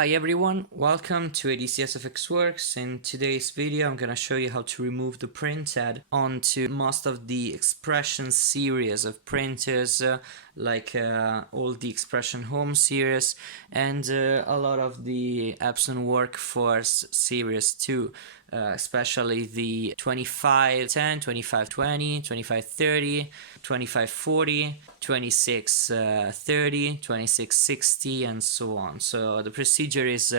Hi everyone, welcome to ADCSFX Works. In today's video I'm gonna show you how to remove the printhead onto most of the Expression series of printers, like all the Expression Home series and a lot of the Epson Workforce series too, especially the 2510, 2520, 2530, 2540, 2630, 2660 and so on. So the procedure is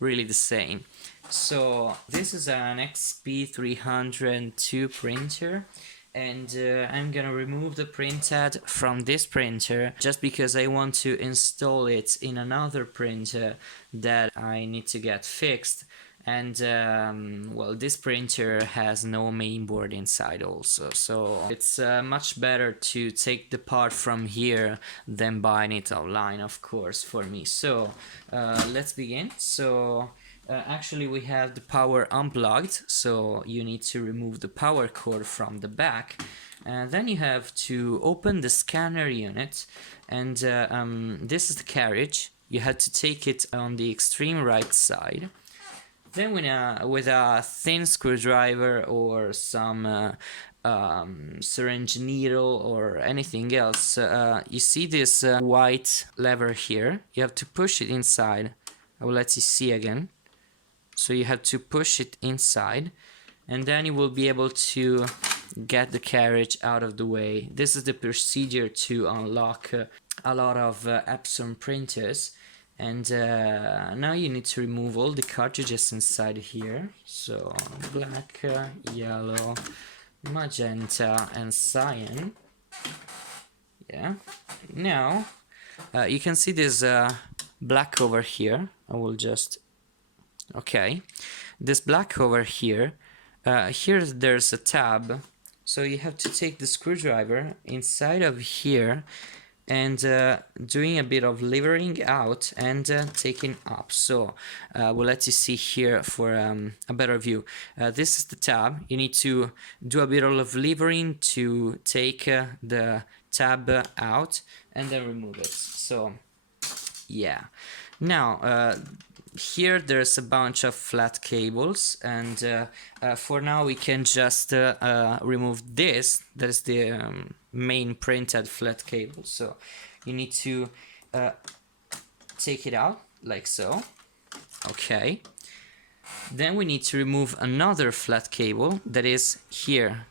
really the same. So this is an XP-302 printer, and I'm gonna remove the printhead from this printer just because I want to install it in another printer that I need to get fixed. And well, this printer has no mainboard inside also, so it's much better to take the part from here than buying it online, of course, for me. So let's begin. So actually we have the power unplugged, so you need to remove the power cord from the back. Then you have to open the scanner unit, and this is the carriage. You have to take it on the extreme right side. Then with a thin screwdriver or some syringe needle or anything else, you see this white lever here. You have to push it inside. I will let you see again. So you have to push it inside, and then you will be able to get the carriage out of the way. This is the procedure to unlock a lot of Epson printers. And now you need to remove all the cartridges inside here. So black, yellow, magenta and cyan. Yeah. Now you can see this black over here. I will just... Okay. This black over here. Here there's a tab. So you have to take the screwdriver inside of here and doing a bit of levering out and taking up. So we'll let you see here for a better view. This is the tab. You need to do a bit of levering to take the tab out and then remove it. So yeah. Now here there's a bunch of flat cables, and for now we can just remove this. That is the main printed flat cable. So you need to take it out like so. Okay. Then we need to remove another flat cable that is here.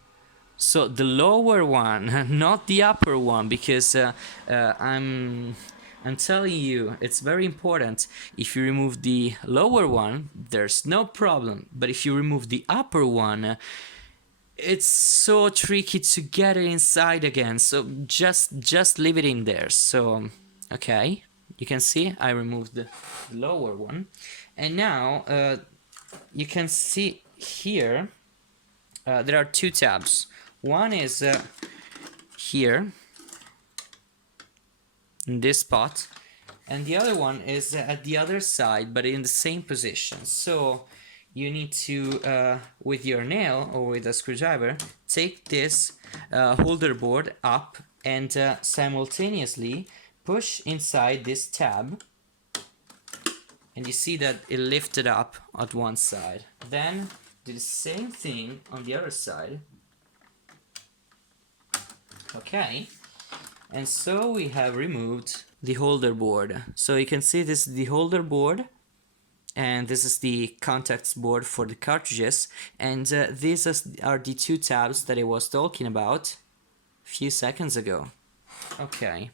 So the lower one, not the upper one, because I'm telling you, it's very important. If you remove the lower one, there's no problem. But if you remove the upper one, it's so tricky to get it inside again. So just leave it in there. So, okay, you can see I removed the lower one. And now you can see here there are two tabs. One is here, in this spot, and the other one is at the other side but in the same position. So you need to with your nail or with a screwdriver take this holder board up and simultaneously push inside this tab, and you see that it lifted up at one side. Then do the same thing on the other side. Okay. And so we have removed the holder board. So you can see this is the holder board, and this is the contacts board for the cartridges, and these are the two tabs that I was talking about a few seconds ago. Okay.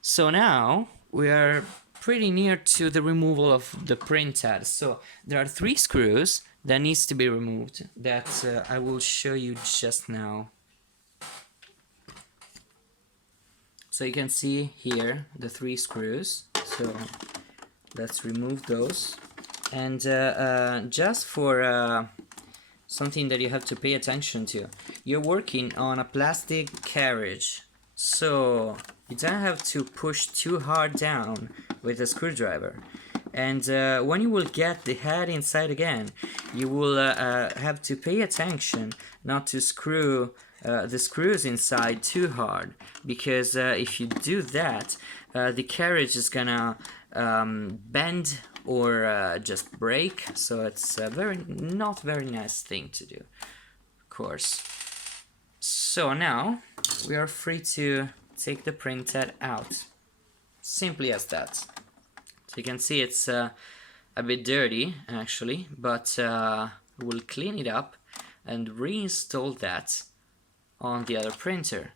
So now we are pretty near to the removal of the printhead. So there are 3 screws that needs to be removed that I will show you just now. So you can see here the 3 screws. So let's remove those. And just for something that you have to pay attention to, you're working on a plastic carriage, so you don't have to push too hard down with a screwdriver. And when you will get the head inside again, you will have to pay attention not to screw the screws inside too hard, because if you do that, the carriage is gonna bend or just break, so it's a not very nice thing to do, of course. So now we are free to take the printhead out, simply as that. So you can see it's a bit dirty actually, but we'll clean it up and reinstall that on the other printer.